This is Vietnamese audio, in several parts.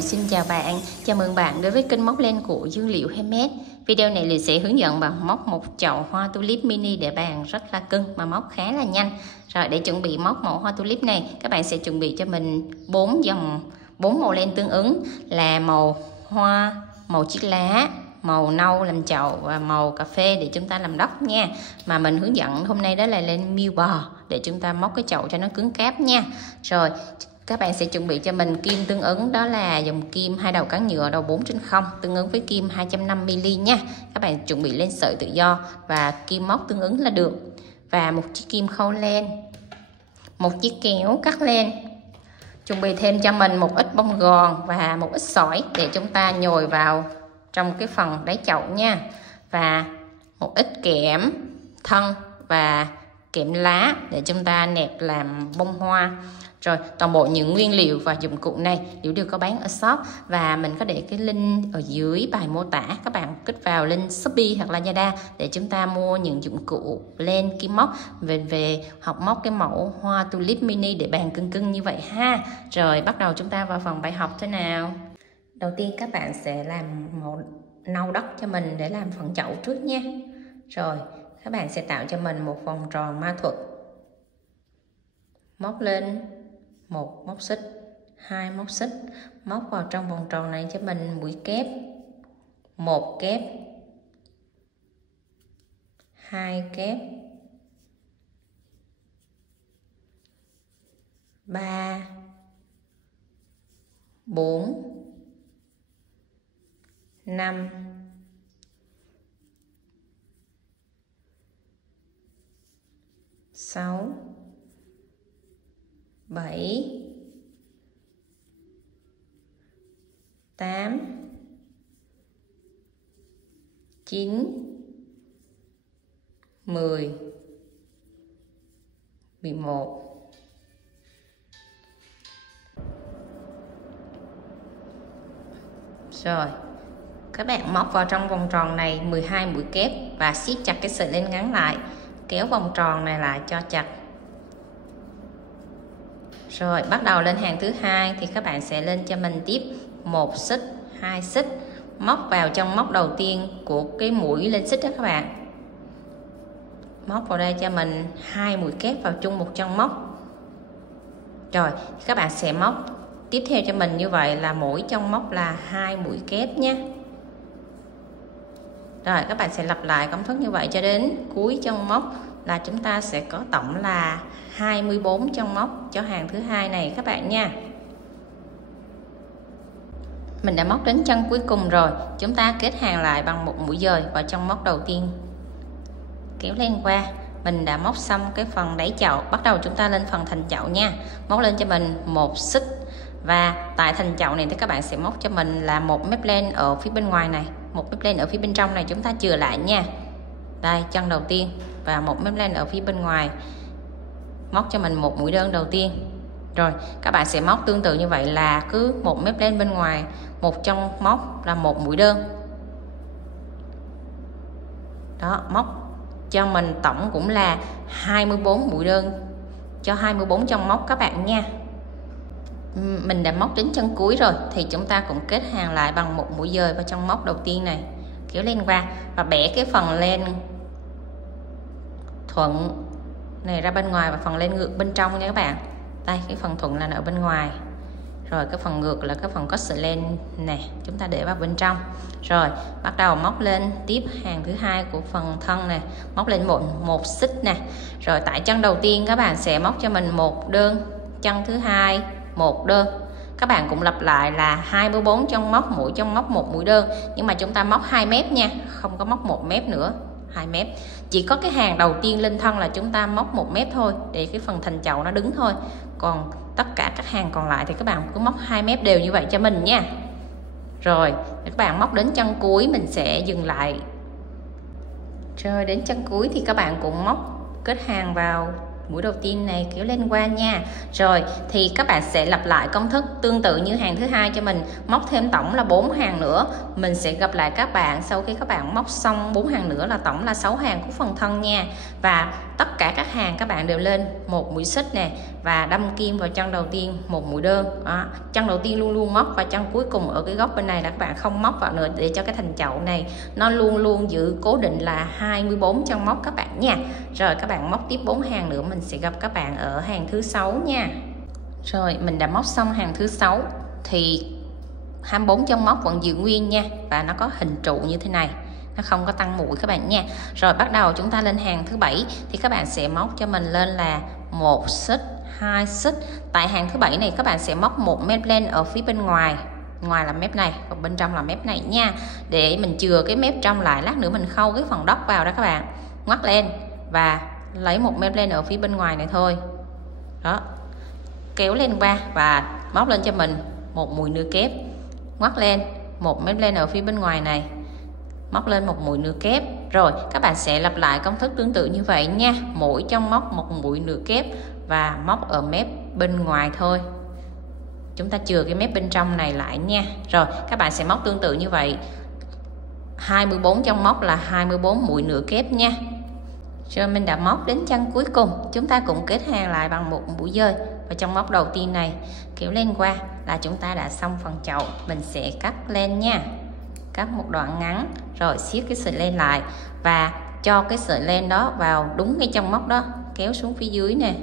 Liệu xin chào bạn, chào mừng bạn đến với kênh móc len của Dương Liệu Handmade. Video này Liệu sẽ hướng dẫn bạn móc một chậu hoa tulip mini để bàn rất là cưng mà móc khá là nhanh. Rồi để chuẩn bị móc mẫu hoa tulip này, các bạn sẽ chuẩn bị cho mình 4 màu len tương ứng là màu hoa, màu chiếc lá, màu nâu làm chậu và màu cà phê để chúng ta làm đốc nha. Mà mình hướng dẫn hôm nay đó là len miêu bò để chúng ta móc cái chậu cho nó cứng cáp nha. Rồi các bạn sẽ chuẩn bị cho mình kim tương ứng, đó là dòng kim 2 đầu cán nhựa đầu 4/0 tương ứng với kim 250mm nha. Các bạn chuẩn bị len sợi tự do và kim móc tương ứng là được. Và một chiếc kim khâu len, một chiếc kéo cắt len. Chuẩn bị thêm cho mình một ít bông gòn và một ít sỏi để chúng ta nhồi vào trong cái phần đáy chậu nha. Và một ít kẽm thân và kẽm lá để chúng ta nẹp làm bông hoa. Rồi toàn bộ những nguyên liệu và dụng cụ này đều có bán ở shop, và mình có để cái link ở dưới bài mô tả. Các bạn kích vào link Shopee hoặc là Lazada để chúng ta mua những dụng cụ len kim móc về học móc cái mẫu hoa tulip mini để bàn cưng như vậy ha. Rồi bắt đầu chúng ta vào phần bài học thế nào. Đầu tiên các bạn sẽ làm màu nâu đất cho mình để làm phần chậu trước nha. Rồi các bạn sẽ tạo cho mình một vòng tròn ma thuật, móc lên một móc xích, 2 móc xích, móc vào trong vòng tròn này cho mình mũi kép, 1 kép, 2 kép, 3, 4, 5, 6, 7, 8, 9, 10, 11. Rồi các bạn móc vào trong vòng tròn này 12 mũi kép và siết chặt cái sợi len ngắn lại, kéo vòng tròn này lại cho chặt. Rồi bắt đầu lên hàng thứ hai thì các bạn sẽ lên cho mình tiếp 1 xích, 2 xích, móc vào trong móc đầu tiên của cái mũi lên xích đó các bạn. Móc vào đây cho mình 2 mũi kép vào chung một chân móc. Rồi các bạn sẽ móc tiếp theo cho mình như vậy là mỗi chân móc là 2 mũi kép nhé. Rồi các bạn sẽ lặp lại công thức như vậy cho đến cuối chân móc là chúng ta sẽ có tổng là 24 chân móc cho hàng thứ hai này các bạn nha. Mình đã móc đến chân cuối cùng rồi, chúng ta kết hàng lại bằng một mũi dời vào trong móc đầu tiên, kéo len qua. Mình đã móc xong cái phần đáy chậu, bắt đầu chúng ta lên phần thành chậu nha. Móc lên cho mình 1 xích, và tại thành chậu này thì các bạn sẽ móc cho mình là 1 mép len ở phía bên ngoài này, 1 mép len ở phía bên trong này chúng ta chừa lại nha. Đây chân đầu tiên và 1 mép len ở phía bên ngoài, móc cho mình một mũi đơn đầu tiên. Rồi các bạn sẽ móc tương tự như vậy là cứ 1 mép len bên ngoài, một chân móc là 1 mũi đơn. Đó, móc cho mình tổng cũng là 24 mũi đơn cho 24 chân móc các bạn nha. Mình đã móc đến chân cuối rồi thì chúng ta cũng kết hàng lại bằng một mũi dời vào trong móc đầu tiên này, kéo len qua và bẻ cái phần len thuận này ra bên ngoài và phần len ngược bên trong nha các bạn. Đây, cái phần thuận là ở bên ngoài, rồi cái phần ngược là cái phần có sợi len này chúng ta để vào bên trong. Rồi bắt đầu móc lên tiếp hàng thứ hai của phần thân này, móc lên một xích nè. Rồi tại chân đầu tiên các bạn sẽ móc cho mình một đơn, chân thứ hai một đơn. Các bạn cũng lặp lại là 24 chân móc, mỗi chân móc một mũi đơn, nhưng mà chúng ta móc 2 mép nha, không có móc 1 mép nữa, 2 mép. Chỉ có cái hàng đầu tiên lên thân là chúng ta móc 1 mép thôi để cái phần thành chậu nó đứng thôi, còn tất cả các hàng còn lại thì các bạn cứ móc 2 mép đều như vậy cho mình nha. Rồi các bạn móc đến chân cuối mình sẽ dừng lại. Rồi đến chân cuối thì các bạn cũng móc kết hàng vào mũi đầu tiên này kéo lên qua nha. Rồi thì các bạn sẽ lặp lại công thức tương tự như hàng thứ hai cho mình, móc thêm tổng là 4 hàng nữa. Mình sẽ gặp lại các bạn sau khi các bạn móc xong 4 hàng nữa là tổng là 6 hàng của phần thân nha. Và tất cả các hàng các bạn đều lên một mũi xích nè và đâm kim vào chân đầu tiên một mũi đơn. Chân đầu tiên luôn luôn móc và chân cuối cùng ở cái góc bên này là các bạn không móc vào nữa, để cho cái thành chậu này nó luôn luôn giữ cố định là 24 chân móc các bạn nha. Rồi các bạn móc tiếp 4 hàng nữa, mình sẽ gặp các bạn ở hàng thứ 6 nha. Rồi mình đã móc xong hàng thứ 6 thì 24 chân móc vẫn giữ nguyên nha, và nó có hình trụ như thế này, nó không có tăng mũi các bạn nha. Rồi bắt đầu chúng ta lên hàng thứ 7 thì các bạn sẽ móc cho mình lên là 1 xích, 2 xích. Tại hàng thứ 7 này các bạn sẽ móc một mép len ở phía bên ngoài, ngoài là mép này và bên trong là mép này nha, để mình chừa cái mép trong lại, lát nữa mình khâu cái phần đốc vào đó các bạn. Ngoắt lên và lấy một mép len ở phía bên ngoài này thôi, đó, kéo lên qua và móc lên cho mình một mũi nửa kép, ngoắt lên một mép len ở phía bên ngoài này, móc lên một mũi nửa kép. Rồi các bạn sẽ lặp lại công thức tương tự như vậy nha, mỗi trong móc một mũi nửa kép và móc ở mép bên ngoài thôi, chúng ta chừa cái mép bên trong này lại nha. Rồi các bạn sẽ móc tương tự như vậy, 24 trong móc là 24 mũi nửa kép nha. Rồi mình đã móc đến chân cuối cùng, chúng ta cũng kết hàng lại bằng một mũi dơi và trong móc đầu tiên này kéo lên qua là chúng ta đã xong phần chậu. Mình sẽ cắt lên nha, cắt một đoạn ngắn rồi siết cái sợi len lại và cho cái sợi len đó vào đúng cái trong móc đó, kéo xuống phía dưới nè,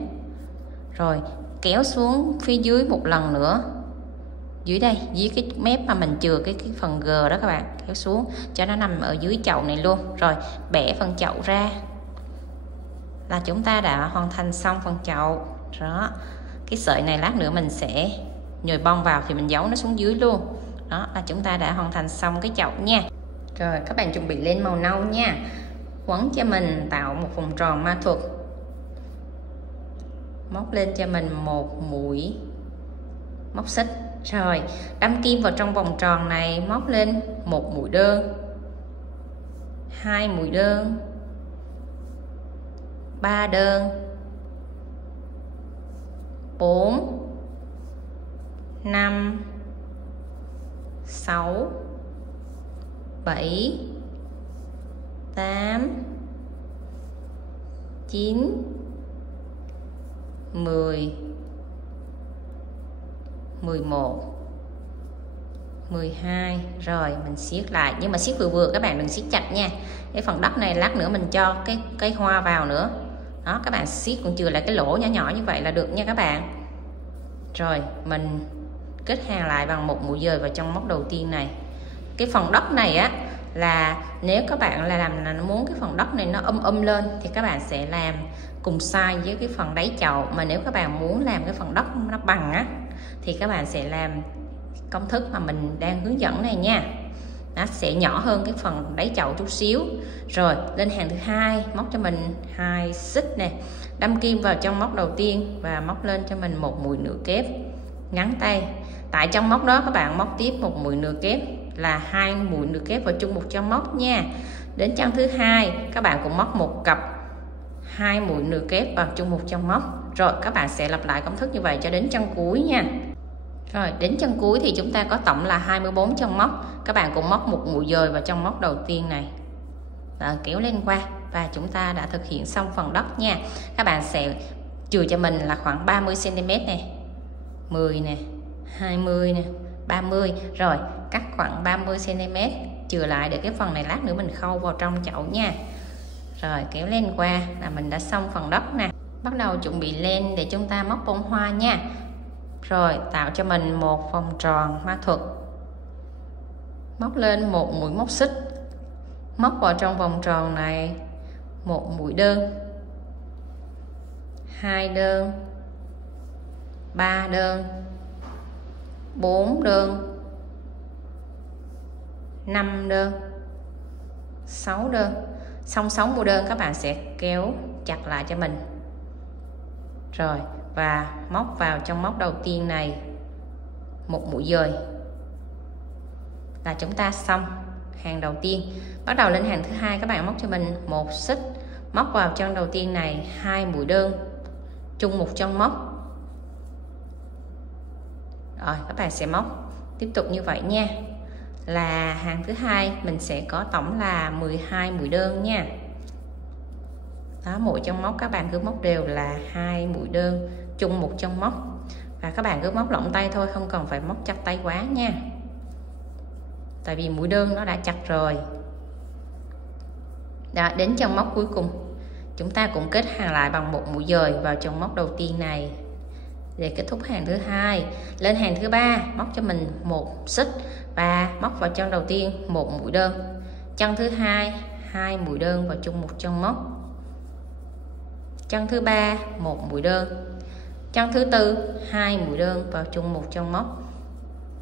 rồi kéo xuống phía dưới một lần nữa, dưới đây, dưới cái mép mà mình chừa cái phần G đó các bạn, kéo xuống cho nó nằm ở dưới chậu này luôn. Rồi bẻ phần chậu ra là chúng ta đã hoàn thành xong phần chậu. Đó, cái sợi này lát nữa mình sẽ nhồi bông vào thì mình giấu nó xuống dưới luôn. Đó là chúng ta đã hoàn thành xong cái chậu nha. Rồi các bạn chuẩn bị lên màu nâu nha, quấn cho mình tạo một vòng tròn ma thuật, móc lên cho mình một mũi móc xích, rồi đâm kim vào trong vòng tròn này, móc lên một mũi đơn, 2 mũi đơn, 3 đơn, 4, 5, 6, 7, 8, 9, 10, 11, 12. Rồi mình siết lại, nhưng mà siết vừa vừa các bạn, đừng siết chặt nha. Cái phần đất này lát nữa mình cho cái hoa vào nữa. Đó, các bạn siết cũng chừa lại cái lỗ nhỏ nhỏ như vậy là được nha các bạn. Rồi mình kết hàng lại bằng một mũi dời vào trong móc đầu tiên này. Cái phần đất này á là nếu các bạn là muốn cái phần đất này nó lên thì các bạn sẽ làm cùng size với cái phần đáy chậu, mà nếu các bạn muốn làm cái phần đất nó bằng á thì các bạn sẽ làm công thức mà mình đang hướng dẫn này nha, nó sẽ nhỏ hơn cái phần đáy chậu chút xíu. Rồi lên hàng thứ hai, móc cho mình 2 xích nè, đâm kim vào trong móc đầu tiên và móc lên cho mình một mũi nửa kép ngắn tay. Tại trong móc đó các bạn móc tiếp một mũi nửa kép là 2 mũi nửa kép vào chung một trong móc nha. Đến chân thứ hai các bạn cũng móc một cặp 2 mũi nửa kép vào chung một trong móc. Rồi các bạn sẽ lặp lại công thức như vậy cho đến chân cuối nha. Rồi đến chân cuối thì chúng ta có tổng là 24 chân móc, các bạn cũng móc một mũi dời vào trong móc đầu tiên này. Đó, kéo lên qua và chúng ta đã thực hiện xong phần đất nha. Các bạn sẽ chừa cho mình là khoảng 30 cm này, 10 nè, 20 nè, 30. Rồi cắt khoảng 30 cm chừa lại để cái phần này lát nữa mình khâu vào trong chậu nha. Rồi kéo lên qua là mình đã xong phần đất nè. Bắt đầu chuẩn bị len để chúng ta móc bông hoa nha. Rồi tạo cho mình một vòng tròn ma thuật, móc lên một mũi móc xích, móc vào trong vòng tròn này một mũi đơn, 2 đơn, 3 đơn, 4 đơn, 5 đơn, 6 đơn. Xong 6 mũi đơn các bạn sẽ kéo chặt lại cho mình. Rồi và móc vào trong móc đầu tiên này một mũi dời là chúng ta xong hàng đầu tiên. Bắt đầu lên hàng thứ hai, các bạn móc cho mình một xích, móc vào chân đầu tiên này 2 mũi đơn, chung một chân móc. Rồi các bạn sẽ móc tiếp tục như vậy nha. Là hàng thứ hai mình sẽ có tổng là 12 mũi đơn nha. Đó, mỗi chân móc các bạn cứ móc đều là 2 mũi đơn chung một chân móc, và các bạn cứ móc lỏng tay thôi, không cần phải móc chặt tay quá nha, tại vì mũi đơn nó đã chặt rồi. Đó, đến chân móc cuối cùng chúng ta cũng kết hàng lại bằng một mũi dời vào chân móc đầu tiên này để kết thúc hàng thứ hai. Lên hàng thứ ba móc cho mình một xích và móc vào chân đầu tiên một mũi đơn, chân thứ hai 2 mũi đơn vào chung một chân móc, chân thứ ba một mũi đơn, chân thứ tư 2 mũi đơn vào chung một chân móc.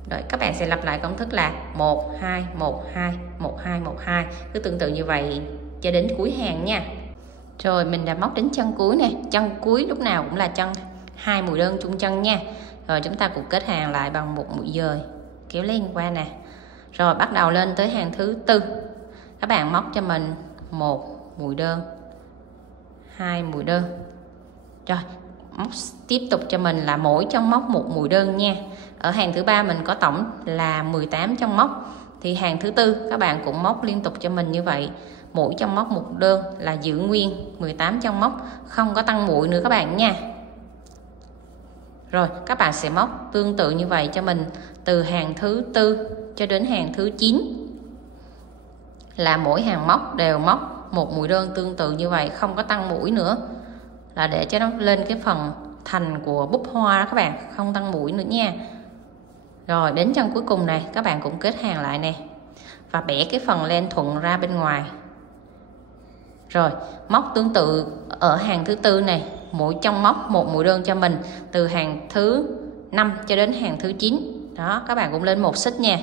Rồi các bạn sẽ lặp lại công thức là 1 2 1 2 1 2 1 2, cứ tương tự như vậy cho đến cuối hàng nha. Rồi mình đã móc đến chân cuối nè, chân cuối lúc nào cũng là chân 2 mũi đơn chung chân nha. Rồi chúng ta cũng kết hàng lại bằng một mũi dời kéo lên qua nè. Rồi bắt đầu lên tới hàng thứ tư, các bạn móc cho mình một mũi đơn, 2 mũi đơn. Rồi móc tiếp tục cho mình là mỗi chân móc một mũi đơn nha. Ở hàng thứ ba mình có tổng là 18 chân móc, thì hàng thứ tư các bạn cũng móc liên tục cho mình như vậy, mỗi chân móc một đơn là giữ nguyên 18 chân móc, không có tăng mũi nữa các bạn nha. Rồi các bạn sẽ móc tương tự như vậy cho mình từ hàng thứ tư cho đến hàng thứ 9, là mỗi hàng móc đều móc một mũi đơn tương tự như vậy, không có tăng mũi nữa, là để cho nó lên cái phần thành của búp hoa đó các bạn, không tăng mũi nữa nha. Rồi đến chân cuối cùng này các bạn cũng kết hàng lại nè và bẻ cái phần len thuận ra bên ngoài. Rồi móc tương tự ở hàng thứ tư này, mỗi chân móc một mũi đơn cho mình từ hàng thứ 5 cho đến hàng thứ 9. Đó, các bạn cũng lên một xích nha,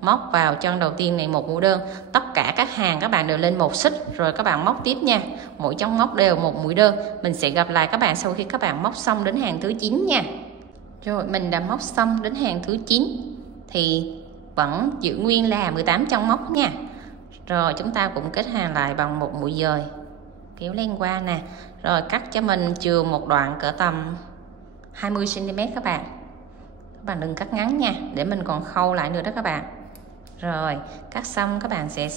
móc vào chân đầu tiên này một mũi đơn, tất cả các hàng các bạn đều lên một xích, rồi các bạn móc tiếp nha, mỗi chân móc đều một mũi đơn. Mình sẽ gặp lại các bạn sau khi các bạn móc xong đến hàng thứ 9 nha. Rồi mình đã móc xong đến hàng thứ 9 thì vẫn giữ nguyên là 18 chân móc nha. Rồi chúng ta cũng kết hàng lại bằng một mũi dời kéo lên qua nè. Rồi cắt cho mình chừa một đoạn cỡ tầm 20 cm các bạn đừng cắt ngắn nha, để mình còn khâu lại nữa đó các bạn. Rồi cắt xong các bạn sẽ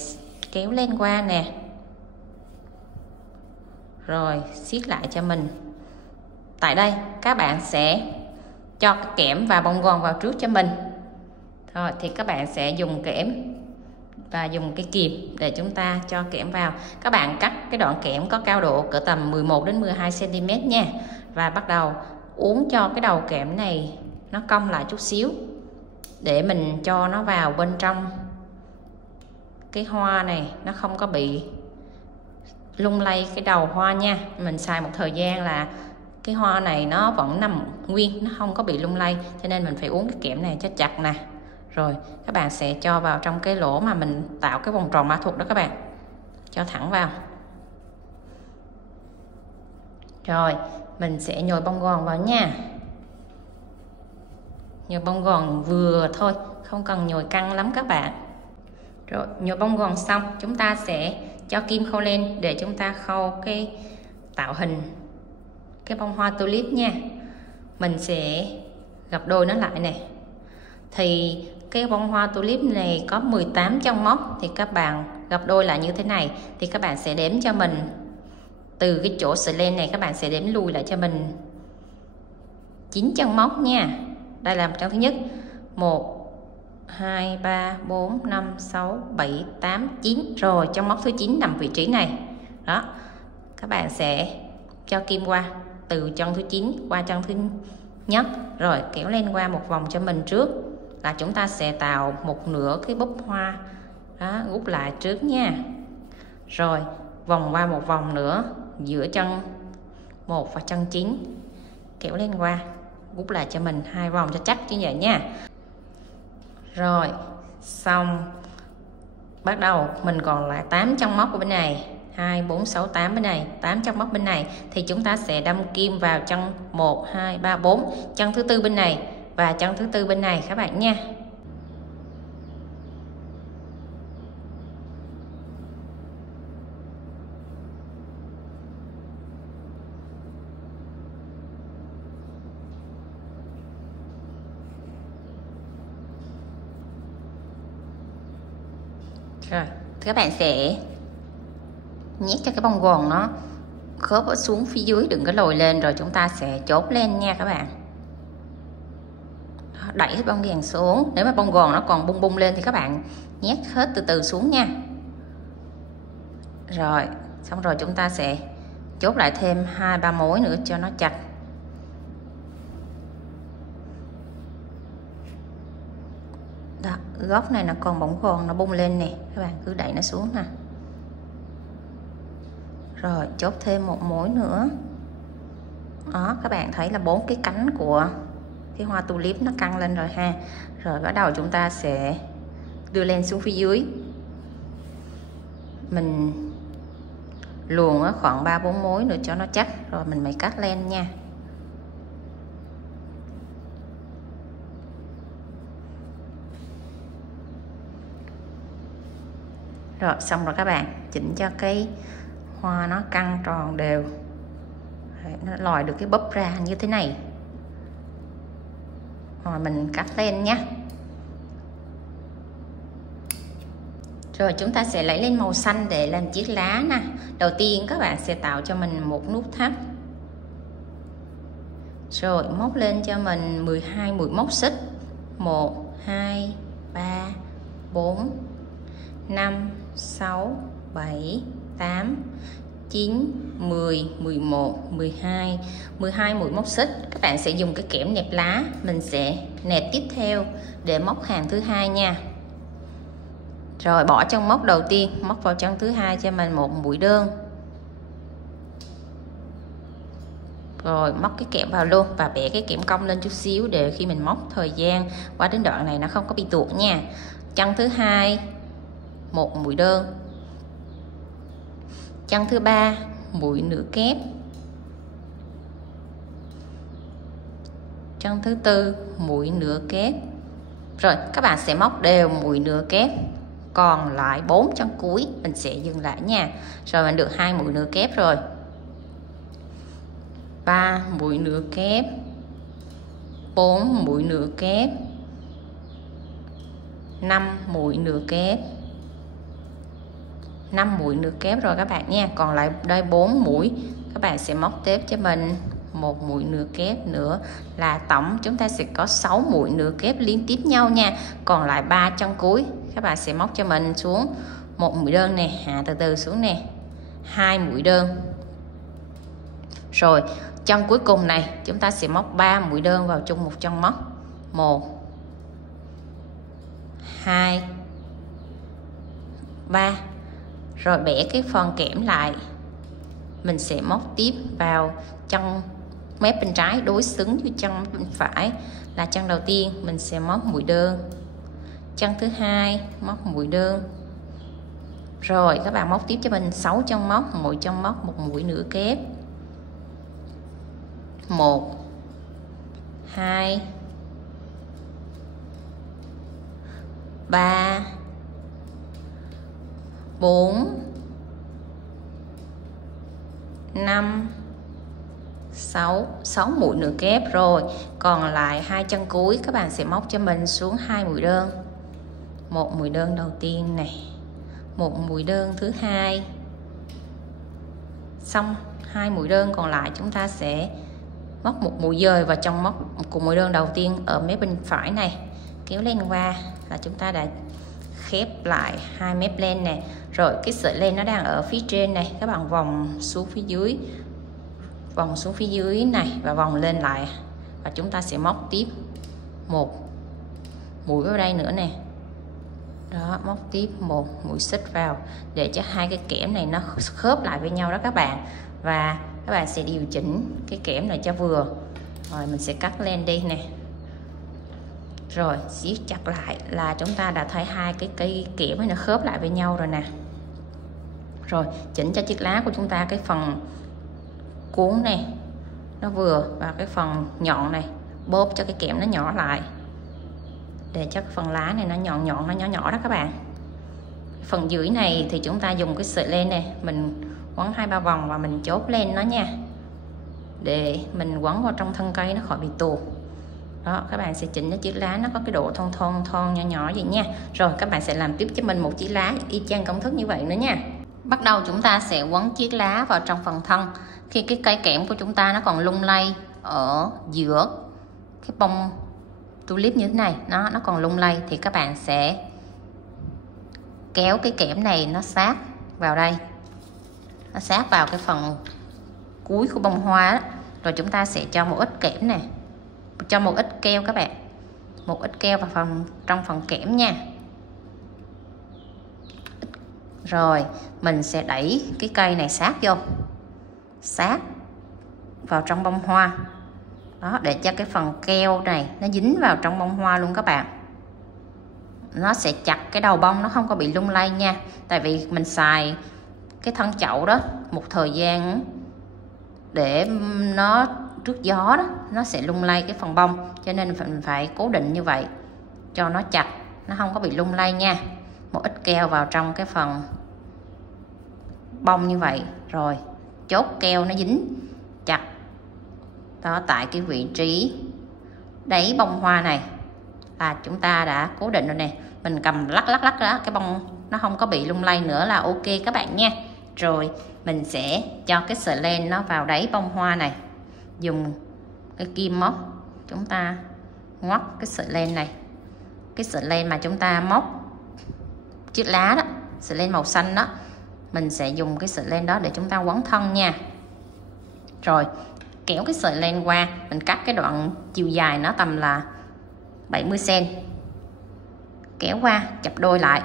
kéo lên qua nè, rồi siết lại cho mình. Tại đây các bạn sẽ cho cái kẽm và bông gòn vào trước cho mình. Rồi thì các bạn sẽ dùng kẽm và dùng cái kìm để chúng ta cho kẽm vào. Các bạn cắt cái đoạn kẽm có cao độ cỡ tầm 11 đến 12 cm nha, và bắt đầu uốn cho cái đầu kẽm này nó cong lại chút xíu để mình cho nó vào bên trong cái hoa này, nó không có bị lung lay cái đầu hoa nha. Mình xài một thời gian là cái hoa này nó vẫn nằm nguyên, nó không có bị lung lay, cho nên mình phải uốn cái kẽm này cho chặt nè. Rồi các bạn sẽ cho vào trong cái lỗ mà mình tạo cái vòng tròn mã thuật đó các bạn, cho thẳng vào. Rồi mình sẽ nhồi bông gòn vào nha, nhồi bông gòn vừa thôi, không cần nhồi căng lắm các bạn. Rồi nhồi bông gòn xong chúng ta sẽ cho kim khâu lên để chúng ta khâu cái tạo hình cái bông hoa tulip nha. Mình sẽ gập đôi nó lại nè. Thì cái bông hoa tulip này có 18 chân móc, thì các bạn gập đôi lại như thế này, thì các bạn sẽ đếm cho mình từ cái chỗ sợi len này, các bạn sẽ đếm lùi lại cho mình 9 chân móc nha. Đây là chân thứ nhất, 1 2 3 4 5 6 7 8 9. Rồi chân móc thứ 9 nằm vị trí này. Đó, các bạn sẽ cho kim qua từ chân thứ 9 qua chân thứ nhất, rồi kéo lên qua một vòng cho mình trước, là chúng ta sẽ tạo một nửa cái búp hoa. Đó, gút lại trước nha. Rồi vòng qua một vòng nữa giữa chân 1 và chân 9, kéo lên qua gút lại cho mình 2 vòng cho chắc như vậy nha. Rồi xong, bắt đầu mình còn lại 8 chân móc ở bên này, 2 4 6 8 bên này, 8 chân móc bên này, thì chúng ta sẽ đâm kim vào chân 1 2 3 4, chân thứ tư bên này và chân thứ tư bên này các bạn nha. Rồi các bạn sẽ nhét cho cái bông gòn nó khớp ở xuống phía dưới, đừng có lồi lên, rồi chúng ta sẽ chốt lên nha các bạn. Đẩy hết bông gòn xuống. Nếu mà bông gòn nó còn bung bung lên thì các bạn nhét hết từ từ xuống nha. Rồi xong rồi chúng ta sẽ chốt lại thêm 2-3 mối nữa cho nó chặt. Đó, góc này nó còn bông gòn nó bung lên nè, các bạn cứ đẩy nó xuống nè. Rồi chốt thêm một mối nữa. Đó, các bạn thấy là 4 cái cánh của cái hoa tulip nó căng lên rồi ha. Rồi bắt đầu chúng ta sẽ đưa lên xuống phía dưới. Mình luồn khoảng 3-4 mối nữa cho nó chắc, rồi mình mới cắt lên nha. Rồi xong rồi các bạn, chỉnh cho cái hoa nó căng tròn đều. Đấy, nó lòi được cái búp ra như thế này. Rồi mình cắt lên nhé. Rồi chúng ta sẽ lấy lên màu xanh để làm chiếc lá nè. Đầu tiên các bạn sẽ tạo cho mình một nút thắt. Rồi móc lên cho mình 12 mũi móc xích. 1, 2, 3, 4, 5, 6, 7, 8, 9, 10, 11, 12 mũi móc xích. Các bạn sẽ dùng cái kẽm nẹp lá. Mình sẽ nẹp tiếp theo để móc hàng thứ hai nha. Rồi bỏ trong móc đầu tiên, móc vào chân thứ hai cho mình một mũi đơn. Rồi móc cái kẽm vào luôn và bẻ cái kẽm cong lên chút xíu để khi mình móc thời gian qua đến đoạn này nó không có bị tuột nha. Chân thứ hai một mũi đơn. Chân thứ ba mũi nửa kép. Chân thứ tư mũi nửa kép. Rồi các bạn sẽ móc đều mũi nửa kép, còn lại 4 chân cuối mình sẽ dừng lại nha. Rồi mình được 2 mũi nửa kép rồi. 3 mũi nửa kép, 4 mũi nửa kép, 5 mũi nửa kép, 5 mũi nửa kép rồi các bạn nha. Còn lại đây 4 mũi, các bạn sẽ móc tiếp cho mình một mũi nửa kép nữa, là tổng chúng ta sẽ có 6 mũi nửa kép liên tiếp nhau nha. Còn lại 3 chân cuối các bạn sẽ móc cho mình xuống một mũi đơn nè, hạ từ từ xuống nè, 2 mũi đơn. Rồi chân cuối cùng này chúng ta sẽ móc 3 mũi đơn vào chung một chân móc. 1, 2, 3. Rồi bẻ cái phần kẽm lại, mình sẽ móc tiếp vào chân mép bên trái đối xứng với chân bên phải. Là chân đầu tiên mình sẽ móc mũi đơn, chân thứ hai móc mũi đơn. Rồi các bạn móc tiếp cho mình 6 chân móc, mỗi chân móc một mũi nửa kép. 1, 2, 3, 4, 5, 6 mũi nửa kép rồi. Còn lại 2 chân cuối các bạn sẽ móc cho mình xuống 2 mũi đơn. Một mũi đơn đầu tiên này, một mũi đơn thứ hai. Xong 2 mũi đơn còn lại chúng ta sẽ móc một mũi dời vào trong móc cùng mũi đơn đầu tiên ở mép bên phải này, kéo lên qua là chúng ta đã khép lại 2 mép len nè. Rồi cái sợi len nó đang ở phía trên này, các bạn vòng xuống phía dưới, vòng xuống phía dưới này và vòng lên lại, và chúng ta sẽ móc tiếp một mũi vào đây nữa nè. Đó, móc tiếp một mũi xích vào để cho hai cái kẽm này nó khớp lại với nhau đó các bạn. Và các bạn sẽ điều chỉnh cái kẽm này cho vừa. Rồi mình sẽ cắt lên đi nè. Rồi siết chặt lại là chúng ta đã thấy hai cái cây kẽm này nó khớp lại với nhau rồi nè. Rồi chỉnh cho chiếc lá của chúng ta cái phần cuốn này nó vừa, và cái phần nhọn này bóp cho cái kẽm nó nhỏ lại để cho cái phần lá này nó nhọn nó nhỏ đó các bạn. Phần dưới này thì chúng ta dùng cái sợi len này mình quấn 2-3 vòng và mình chốt lên nó nha, để mình quấn vào trong thân cây nó khỏi bị tuột. Đó, các bạn sẽ chỉnh cái chiếc lá nó có cái độ thon nhỏ nhỏ vậy nha. Rồi các bạn sẽ làm tiếp cho mình một chiếc lá y chang công thức như vậy nữa nha. Bắt đầu chúng ta sẽ quấn chiếc lá vào trong phần thân. Khi cái cây kẽm của chúng ta nó còn lung lay ở giữa cái bông tulip như thế này, nó còn lung lay, thì các bạn sẽ kéo cái kẽm này nó sát vào đây, nó sát vào cái phần cuối của bông hoa đó. Rồi chúng ta sẽ cho một ít kẽm này, cho một ít keo các bạn, một ít keo vào trong phần kẽm nha. Rồi mình sẽ đẩy cái cây này sát vào trong bông hoa đó, để cho cái phần keo này nó dính vào trong bông hoa luôn các bạn. Nó sẽ chặt cái đầu bông, nó không có bị lung lay nha. Tại vì mình xài cái thân chậu đó một thời gian để nó trước gió đó, nó sẽ lung lay cái phần bông, cho nên mình phải cố định như vậy cho nó chặt, nó không có bị lung lay nha. Một ít keo vào trong cái phần bông như vậy, rồi chốt keo nó dính chặt đó tại cái vị trí đáy bông hoa này là chúng ta đã cố định rồi nè. Mình cầm lắc đó, cái bông nó không có bị lung lay nữa là ok các bạn nha. Rồi mình sẽ cho cái sợi len nó vào đáy bông hoa này, dùng cái kim móc chúng ta ngoắt cái sợi len này, cái sợi len mà chúng ta móc chiếc lá đó, sợi len màu xanh đó, mình sẽ dùng cái sợi len đó để chúng ta quấn thân nha. Rồi kéo cái sợi len qua, mình cắt cái đoạn chiều dài nó tầm là 70 cm, kéo qua chập đôi lại.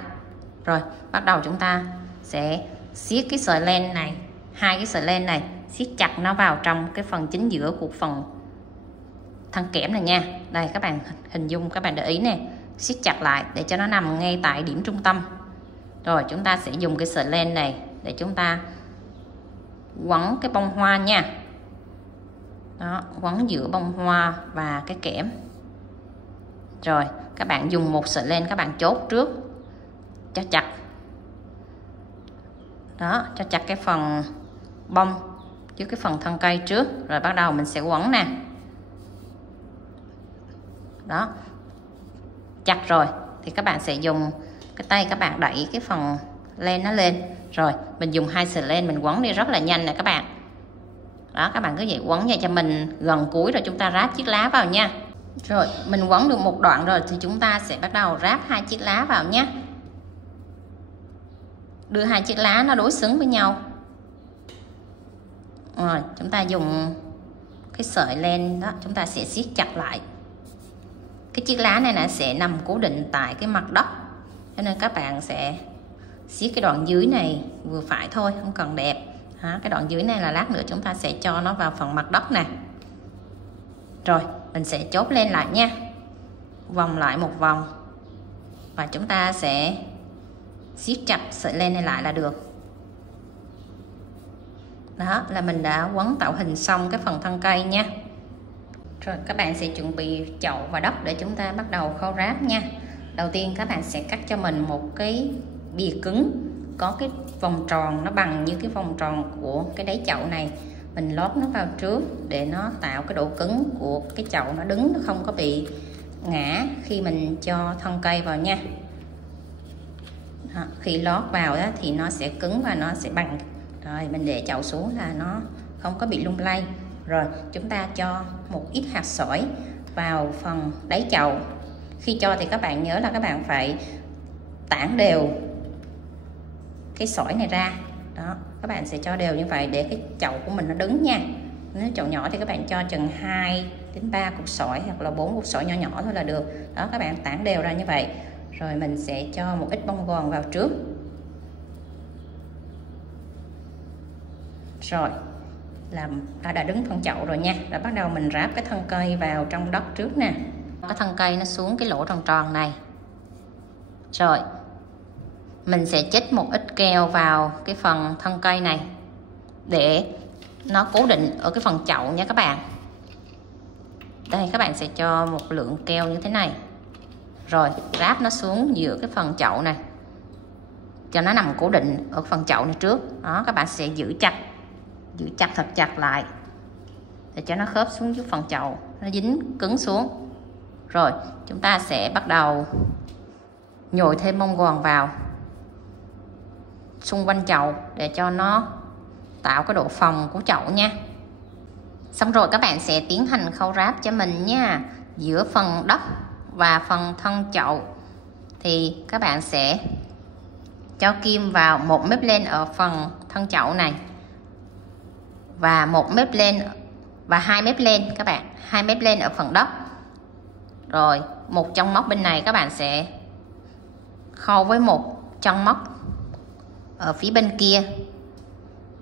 Rồi bắt đầu chúng ta sẽ siết cái sợi len này, hai cái sợi len này siết chặt nó vào trong cái phần chính giữa của phần thân kẽm này nha. Đây các bạn hình dung, các bạn để ý nè, siết chặt lại để cho nó nằm ngay tại điểm trung tâm. Rồi chúng ta sẽ dùng cái sợi len này để chúng ta quấn cái bông hoa nha. Đó, quấn giữa bông hoa và cái kẽm. Rồi các bạn dùng một sợi len các bạn chốt trước cho chặt. Đó, cho chặt cái phần bông chứ cái phần thân cây trước, rồi bắt đầu mình sẽ quấn nè. Đó, chặt rồi thì các bạn sẽ dùng cái tay các bạn đẩy cái phần len nó lên. Rồi mình dùng hai sợi len mình quấn đi rất là nhanh nè các bạn. Đó, các bạn cứ vậy quấn nha cho mình gần cuối rồi chúng ta ráp chiếc lá vào nha. Rồi mình quấn được một đoạn rồi thì chúng ta sẽ bắt đầu ráp hai chiếc lá vào nhé. Đưa hai chiếc lá nó đối xứng với nhau. Rồi chúng ta dùng cái sợi len đó, chúng ta sẽ siết chặt lại. Cái chiếc lá này nó sẽ nằm cố định tại cái mặt đất, cho nên các bạn sẽ siết cái đoạn dưới này vừa phải thôi, không cần đẹp. Cái đoạn dưới này là lát nữa chúng ta sẽ cho nó vào phần mặt đất nè. Rồi mình sẽ chốt lên lại nha, vòng lại một vòng và chúng ta sẽ siết chặt sợi len này lại là được. Đó là mình đã quấn tạo hình xong cái phần thân cây nha. Rồi các bạn sẽ chuẩn bị chậu và đất để chúng ta bắt đầu khâu ráp nha. Đầu tiên các bạn sẽ cắt cho mình một cái bìa cứng có cái vòng tròn nó bằng như cái vòng tròn của cái đáy chậu này. Mình lót nó vào trước để nó tạo cái độ cứng của cái chậu, nó đứng nó không có bị ngã khi mình cho thân cây vào nha. Đó, khi lót vào đó thì nó sẽ cứng và nó sẽ bằng. Rồi mình để chậu xuống là nó không có bị lung lay. Rồi chúng ta cho một ít hạt sỏi vào phần đáy chậu. Khi cho thì các bạn nhớ là các bạn phải tản đều cái sỏi này ra. Đó, các bạn sẽ cho đều như vậy để cái chậu của mình nó đứng nha. Nếu chậu nhỏ thì các bạn cho chừng 2 đến 3 cục sỏi hoặc là 4 cục sỏi nhỏ nhỏ thôi là được. Đó, các bạn tản đều ra như vậy. Rồi mình sẽ cho một ít bông gòn vào trước. Rồi là đã đứng phần chậu rồi nha. Và bắt đầu mình ráp cái thân cây vào trong đất trước nè. Cái thân cây nó xuống cái lỗ tròn tròn này. Rồi mình sẽ chích một ít keo vào cái phần thân cây này để nó cố định ở cái phần chậu nha các bạn. Đây các bạn sẽ cho một lượng keo như thế này. Rồi ráp nó xuống giữa cái phần chậu này cho nó nằm cố định ở phần chậu này trước. Đó, các bạn sẽ giữ chặt thật chặt lại để cho nó khớp xuống dưới phần chậu, nó dính cứng xuống. Rồi chúng ta sẽ bắt đầu nhồi thêm bông gòn vào xung quanh chậu để cho nó tạo cái độ phồng của chậu nha. Xong rồi các bạn sẽ tiến hành khâu ráp cho mình nha. Giữa phần đất và phần thân chậu thì các bạn sẽ cho kim vào 1 mép len ở phần thân chậu này và 1 mép len và 2 mép len các bạn, 2 mép len ở phần đất. Rồi một chân móc bên này các bạn sẽ khâu với một chân móc ở phía bên kia.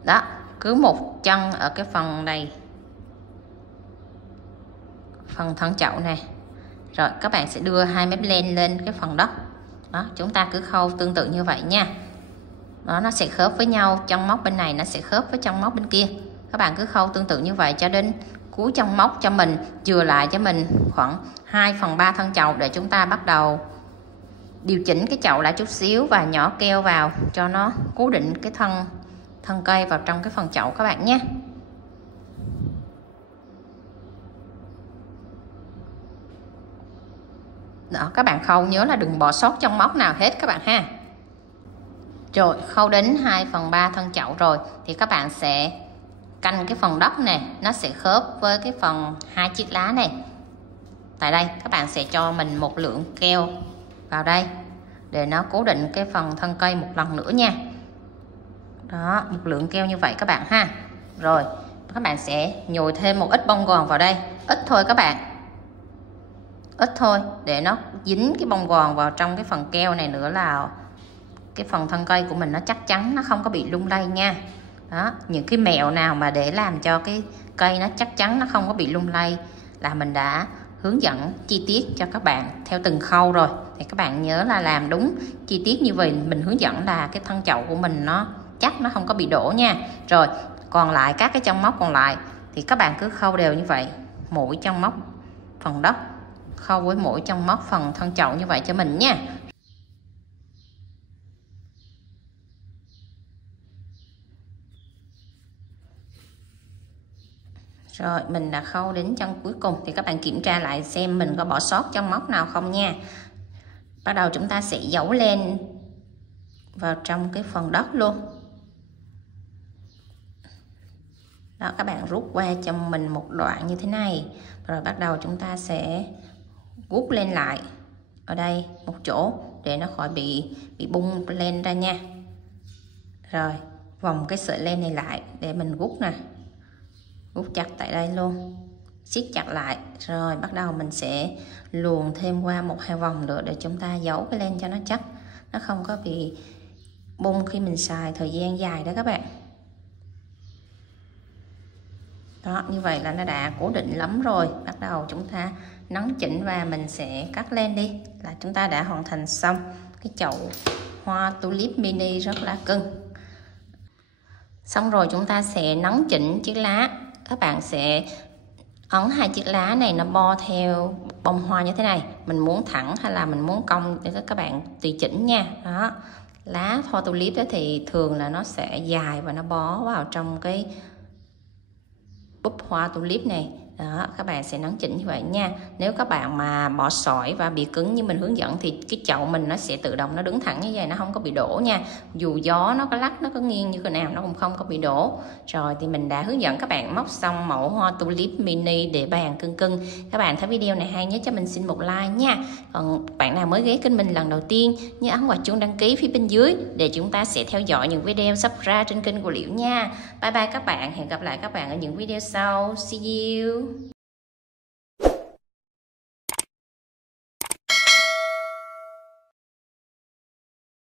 Đó, cứ một chân ở cái phần này, phần thân chậu này. Rồi các bạn sẽ đưa 2 mép len lên cái phần đất. Đó, chúng ta cứ khâu tương tự như vậy nha. Đó, nó sẽ khớp với nhau, chân móc bên này nó sẽ khớp với chân móc bên kia. Các bạn cứ khâu tương tự như vậy cho đến cuối chân móc cho mình, chừa lại cho mình khoảng 2/3 thân chậu để chúng ta bắt đầu điều chỉnh cái chậu lại chút xíu và nhỏ keo vào cho nó cố định cái thân cây vào trong cái phần chậu các bạn nhé. Đó, các bạn khâu nhớ là đừng bỏ sót chân móc nào hết các bạn ha. Rồi khâu đến 2/3 thân chậu rồi thì các bạn sẽ canh cái phần đất này, nó sẽ khớp với cái phần 2 chiếc lá này. Tại đây các bạn sẽ cho mình một lượng keo vào đây để nó cố định cái phần thân cây một lần nữa nha. Đó, một lượng keo như vậy các bạn ha. Rồi các bạn sẽ nhồi thêm một ít bông gòn vào đây, ít thôi các bạn, ít thôi để nó dính cái bông gòn vào trong cái phần keo này nữa là cái phần thân cây của mình nó chắc chắn nó không có bị lung lay nha. Đó, những cái mẹo nào mà để làm cho cái cây nó chắc chắn nó không có bị lung lay là mình đã hướng dẫn chi tiết cho các bạn theo từng khâu rồi, thì các bạn nhớ là làm đúng chi tiết như vậy mình hướng dẫn là cái thân chậu của mình nó chắc, nó không có bị đổ nha. Rồi còn lại các cái chân móc còn lại thì các bạn cứ khâu đều như vậy, mỗi chân móc phần đất khâu với mỗi chân móc phần thân chậu như vậy cho mình nha. Rồi mình đã khâu đến chân cuối cùng thì các bạn kiểm tra lại xem mình có bỏ sót chân móc nào không nha. Bắt đầu chúng ta sẽ giấu len vào trong cái phần đất luôn. Đó, các bạn rút qua cho mình một đoạn như thế này. Rồi bắt đầu chúng ta sẽ gút lên lại ở đây một chỗ để nó khỏi bị bung lên ra nha. Rồi vòng cái sợi len này lại để mình gút nè, gút chặt tại đây luôn, siết chặt lại. Rồi bắt đầu mình sẽ luồn thêm qua 1-2 vòng nữa để chúng ta giấu cái len cho nó chắc, nó không có bị bung khi mình xài thời gian dài đó các bạn. Đó, như vậy là nó đã cố định lắm rồi. Bắt đầu chúng ta nắn chỉnh và mình sẽ cắt len đi là chúng ta đã hoàn thành xong cái chậu hoa tulip mini rất là cưng. Xong rồi chúng ta sẽ nắn chỉnh chiếc lá. Các bạn sẽ ấn 2 chiếc lá này nó bo theo bông hoa như thế này. Mình muốn thẳng hay là mình muốn cong để các bạn tùy chỉnh nha. Đó, lá hoa tulip đó thì thường là nó sẽ dài và nó bó vào trong cái búp hoa tulip này. Đó, các bạn sẽ nắn chỉnh như vậy nha. Nếu các bạn mà bỏ sỏi và bị cứng như mình hướng dẫn thì cái chậu mình nó sẽ tự động nó đứng thẳng như vậy, nó không có bị đổ nha. Dù gió nó có lắc, nó có nghiêng như thế nào nó cũng không có bị đổ. Rồi thì mình đã hướng dẫn các bạn móc xong mẫu hoa tulip mini để bàn cưng cưng. Các bạn thấy video này hay nhớ cho mình xin một like nha. Còn bạn nào mới ghé kênh mình lần đầu tiên nhớ ấn vào chuông đăng ký phía bên dưới để chúng ta sẽ theo dõi những video sắp ra trên kênh của Liễu nha. Bye bye các bạn, hẹn gặp lại các bạn ở những video sau. See you.